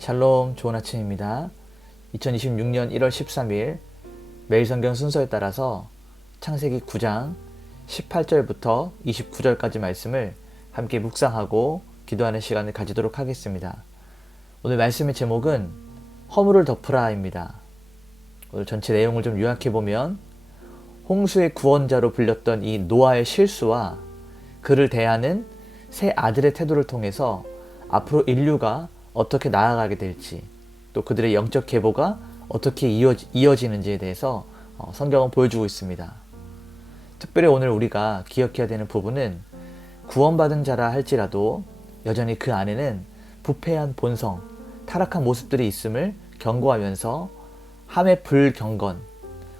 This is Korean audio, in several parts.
샬롬, 좋은 아침입니다. 2026년 1월 13일 매일 성경 순서에 따라서 창세기 9장 18절부터 29절까지 말씀을 함께 묵상하고 기도하는 시간을 가지도록 하겠습니다. 오늘 말씀의 제목은 허물을 덮으라입니다. 오늘 전체 내용을 좀 요약해보면 홍수의 구원자로 불렸던 이 노아의 실수와 그를 대하는 세 아들의 태도를 통해서 앞으로 인류가 어떻게 나아가게 될지, 또 그들의 영적 계보가 어떻게 이어지는지에 대해서 성경은 보여주고 있습니다. 특별히 오늘 우리가 기억해야 되는 부분은 구원받은 자라 할지라도 여전히 그 안에는 부패한 본성, 타락한 모습들이 있음을 경고하면서 함의 불경건,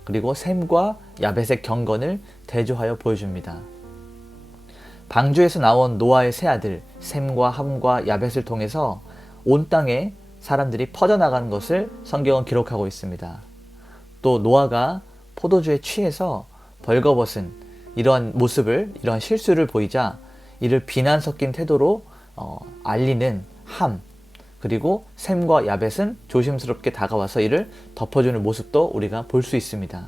그리고 셈과 야벳의 경건을 대조하여 보여줍니다. 방주에서 나온 노아의 세 아들 셈과 함과 야벳을 통해서 온 땅에 사람들이 퍼져나가는 것을 성경은 기록하고 있습니다. 또 노아가 포도주에 취해서 벌거벗은 이러한 모습을, 이러한 실수를 보이자 이를 비난 섞인 태도로 알리는 함, 그리고 셈과 야벳은 조심스럽게 다가와서 이를 덮어주는 모습도 우리가 볼 수 있습니다.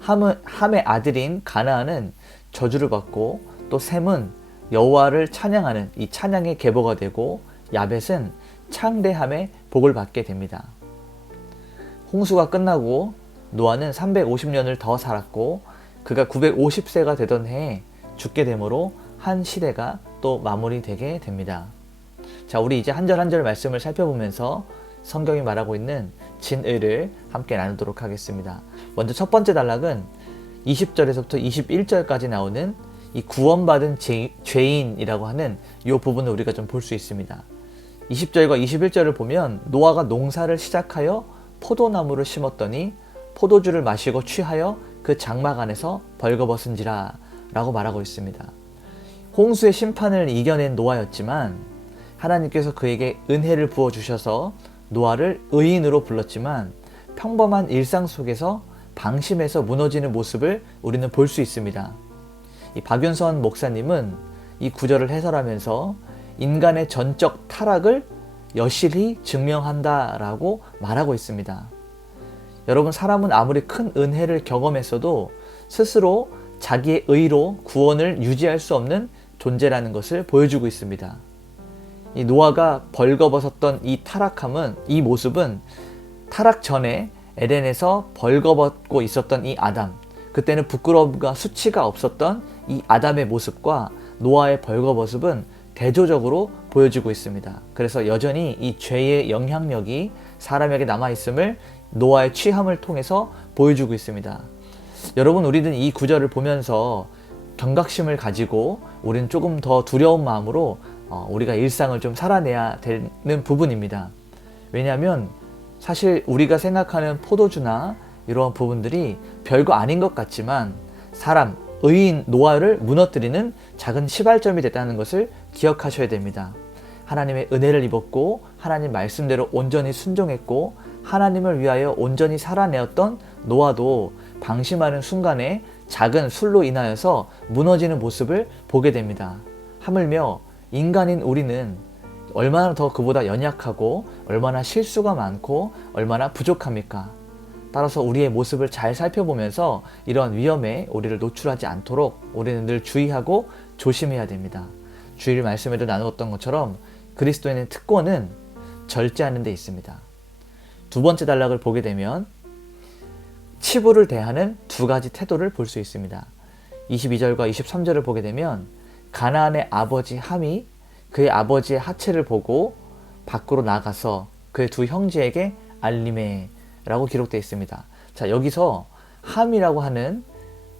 함의 아들인 가나안은 저주를 받고, 또 셈은 여호와를 찬양하는 이 찬양의 계보가 되고, 야벳은 창대함의 복을 받게 됩니다. 홍수가 끝나고 노아는 350년을 더 살았고, 그가 950세가 되던 해에 죽게 되므로 한 시대가 또 마무리되게 됩니다. 자, 우리 이제 한 절 한 절 말씀을 살펴보면서 성경이 말하고 있는 진의를 함께 나누도록 하겠습니다. 먼저 첫 번째 단락은 20절에서부터 21절까지 나오는 이 구원받은 죄인이라고 하는 이 부분을 우리가 좀 볼 수 있습니다. 20절과 21절을 보면 노아가 농사를 시작하여 포도나무를 심었더니 포도주를 마시고 취하여 그 장막 안에서 벌거벗은지라 라고 말하고 있습니다. 홍수의 심판을 이겨낸 노아였지만 하나님께서 그에게 은혜를 부어주셔서 노아를 의인으로 불렀지만 평범한 일상 속에서 방심해서 무너지는 모습을 우리는 볼 수 있습니다. 이 박윤선 목사님은 이 구절을 해설하면서 인간의 전적 타락을 여실히 증명한다라고 말하고 있습니다. 여러분, 사람은 아무리 큰 은혜를 경험했어도 스스로 자기의 의로 구원을 유지할 수 없는 존재라는 것을 보여주고 있습니다. 이 노아가 벌거벗었던 이 타락함은, 이 모습은 타락 전에 에덴에서 벌거벗고 있었던 이 아담, 그때는 부끄러움과 수치가 없었던 이 아담의 모습과 노아의 벌거벗음은 대조적으로 보여지고 있습니다. 그래서 여전히 이 죄의 영향력이 사람에게 남아있음을 노아의 취함을 통해서 보여주고 있습니다. 여러분, 우리는 이 구절을 보면서 경각심을 가지고 우리는 조금 더 두려운 마음으로 우리가 일상을 좀 살아내야 되는 부분입니다. 왜냐하면 사실 우리가 생각하는 포도주나 이러한 부분들이 별거 아닌 것 같지만 사람, 의인 노아를 무너뜨리는 작은 시발점이 됐다는 것을 기억하셔야 됩니다. 하나님의 은혜를 입었고 하나님 말씀대로 온전히 순종했고 하나님을 위하여 온전히 살아내었던 노아도 방심하는 순간에 작은 술로 인하여서 무너지는 모습을 보게 됩니다. 하물며 인간인 우리는 얼마나 더 그보다 연약하고 얼마나 실수가 많고 얼마나 부족합니까? 따라서 우리의 모습을 잘 살펴보면서 이러한 위험에 우리를 노출하지 않도록 우리는 늘 주의하고 조심해야 됩니다. 주일 말씀에도 나누었던 것처럼 그리스도인의 특권은 절제하는 데 있습니다. 두 번째 단락을 보게 되면 치부를 대하는 두 가지 태도를 볼 수 있습니다. 22절과 23절을 보게 되면 가나안의 아버지 함이 그의 아버지의 하체를 보고 밖으로 나가서 그의 두 형제에게 알림해 라고 기록되어 있습니다. 자, 여기서 함이라고 하는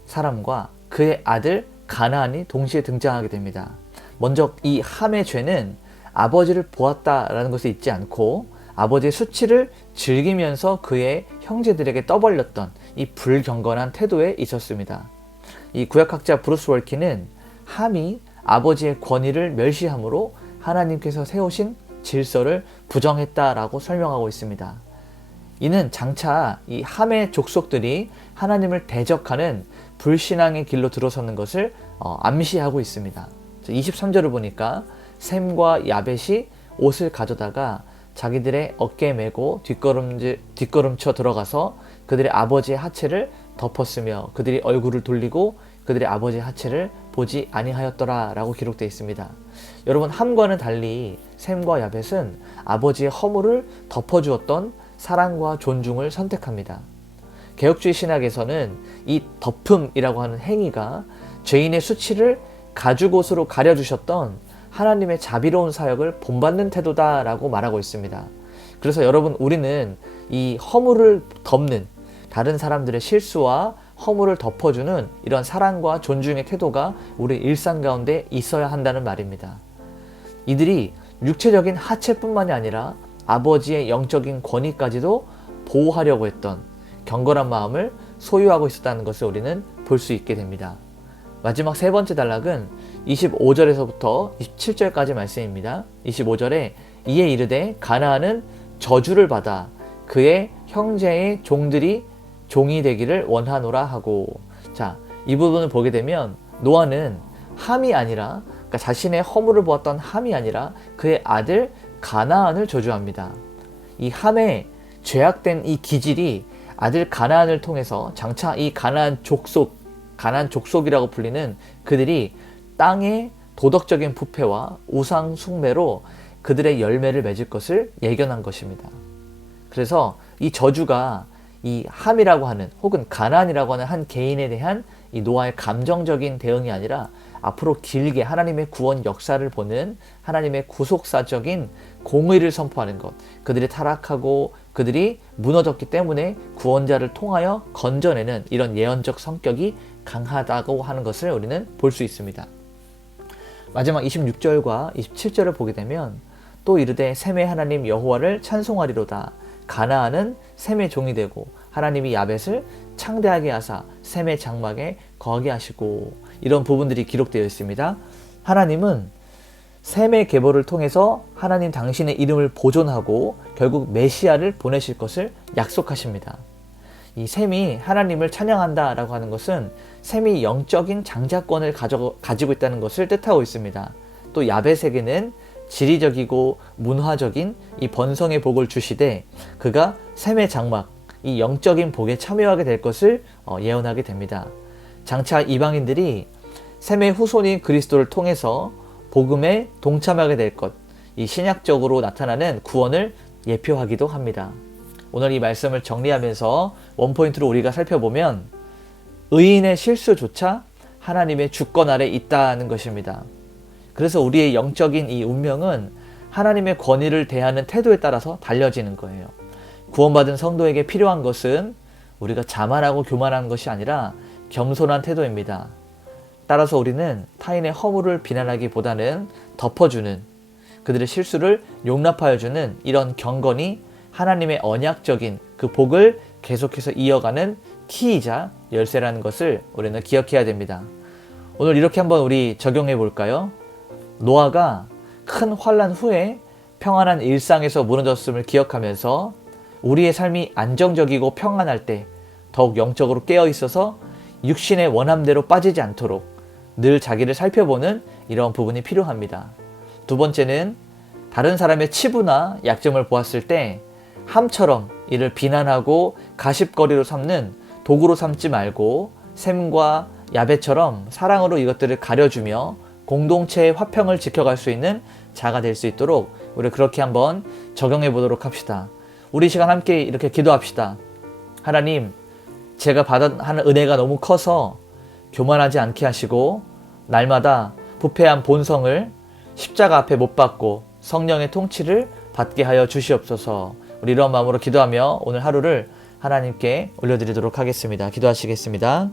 사람과 그의 아들 가나안이 동시에 등장하게 됩니다. 먼저 이 함의 죄는 아버지를 보았다라는 것에 있지 않고 아버지의 수치를 즐기면서 그의 형제들에게 떠벌렸던 이 불경건한 태도에 있었습니다. 이 구약학자 브루스 월키는 함이 아버지의 권위를 멸시함으로 하나님께서 세우신 질서를 부정했다라고 설명하고 있습니다. 이는 장차 이 함의 족속들이 하나님을 대적하는 불신앙의 길로 들어서는 것을 암시하고 있습니다. 23절을 보니까 셈과 야벳이 옷을 가져다가 자기들의 어깨에 메고 뒷걸음쳐 들어가서 그들의 아버지의 하체를 덮었으며 그들이 얼굴을 돌리고 그들의 아버지의 하체를 보지 아니하였더라 라고 기록되어 있습니다. 여러분, 함과는 달리 셈과 야벳은 아버지의 허물을 덮어주었던 사랑과 존중을 선택합니다. 개혁주의 신학에서는 이 덮음이라고 하는 행위가 죄인의 수치를 가죽옷으로 가려주셨던 하나님의 자비로운 사역을 본받는 태도다라고 말하고 있습니다. 그래서 여러분, 우리는 이 허물을 덮는, 다른 사람들의 실수와 허물을 덮어주는 이런 사랑과 존중의 태도가 우리 일상 가운데 있어야 한다는 말입니다. 이들이 육체적인 하체뿐만이 아니라 아버지의 영적인 권위까지도 보호하려고 했던 경건한 마음을 소유하고 있었다는 것을 우리는 볼 수 있게 됩니다. 마지막 세 번째 단락은 25절에서부터 27절까지 말씀입니다. 25절에 이에 이르되 가나안은 저주를 받아 그의 형제의 종들이 종이 되기를 원하노라 하고, 자, 이 부분을 보게 되면 노아는 함이 아니라, 그러니까 자신의 허물을 보았던 함이 아니라 그의 아들 가나안을 저주합니다. 이 함의 죄악된 이 기질이 아들 가나안을 통해서 장차 이 가나안 족속이라고 불리는 그들이 땅의 도덕적인 부패와 우상 숭배로 그들의 열매를 맺을 것을 예견한 것입니다. 그래서 이 저주가 이 함이라고 하는, 혹은 가나안이라고 하는 한 개인에 대한 이 노아의 감정적인 대응이 아니라 앞으로 길게 하나님의 구원 역사를 보는 하나님의 구속사적인 공의를 선포하는 것, 그들이 타락하고 그들이 무너졌기 때문에 구원자를 통하여 건져내는 이런 예언적 성격이 강하다고 하는 것을 우리는 볼 수 있습니다. 마지막 26절과 27절을 보게 되면 또 이르되 셈의 하나님 여호와를 찬송하리로다. 가나안은 셈의 종이 되고 하나님이 야벳을 창대하게 하사 셈의 장막에 거하게 하시고, 이런 부분들이 기록되어 있습니다. 하나님은 셈의 계보를 통해서 하나님 당신의 이름을 보존하고 결국 메시아를 보내실 것을 약속하십니다. 이 셈이 하나님을 찬양한다 라고 하는 것은 셈이 영적인 장자권을 가지고 있다는 것을 뜻하고 있습니다. 또 야벳에게는 지리적이고 문화적인 이 번성의 복을 주시되 그가 셈의 장막, 이 영적인 복에 참여하게 될 것을 예언하게 됩니다. 장차 이방인들이 셈의 후손인 그리스도를 통해서 복음에 동참하게 될 것, 이 신약적으로 나타나는 구원을 예표하기도 합니다. 오늘 이 말씀을 정리하면서 원포인트로 우리가 살펴보면 의인의 실수조차 하나님의 주권 아래 있다는 것입니다. 그래서 우리의 영적인 이 운명은 하나님의 권위를 대하는 태도에 따라서 달려지는 거예요. 구원받은 성도에게 필요한 것은 우리가 자만하고 교만한 것이 아니라 겸손한 태도입니다. 따라서 우리는 타인의 허물을 비난하기보다는 덮어주는, 그들의 실수를 용납하여주는 이런 경건이 하나님의 언약적인 그 복을 계속해서 이어가는 키이자 열쇠라는 것을 우리는 기억해야 됩니다. 오늘 이렇게 한번 우리 적용해 볼까요? 노아가 큰 환난 후에 평안한 일상에서 무너졌음을 기억하면서 우리의 삶이 안정적이고 평안할 때 더욱 영적으로 깨어 있어서 육신의 원함대로 빠지지 않도록 늘 자기를 살펴보는 이런 부분이 필요합니다. 두 번째는 다른 사람의 치부나 약점을 보았을 때 함처럼 이를 비난하고 가십거리로 삼는 도구로 삼지 말고 셈과 야벳처럼 사랑으로 이것들을 가려주며 공동체의 화평을 지켜갈 수 있는 자가 될 수 있도록 우리 그렇게 한번 적용해 보도록 합시다. 우리 시간 함께 이렇게 기도합시다. 하나님, 제가 받은 은혜가 너무 커서 교만하지 않게 하시고 날마다 부패한 본성을 십자가 앞에 못 박고 성령의 통치를 받게 하여 주시옵소서. 우리 이런 마음으로 기도하며 오늘 하루를 하나님께 올려드리도록 하겠습니다. 기도하시겠습니다.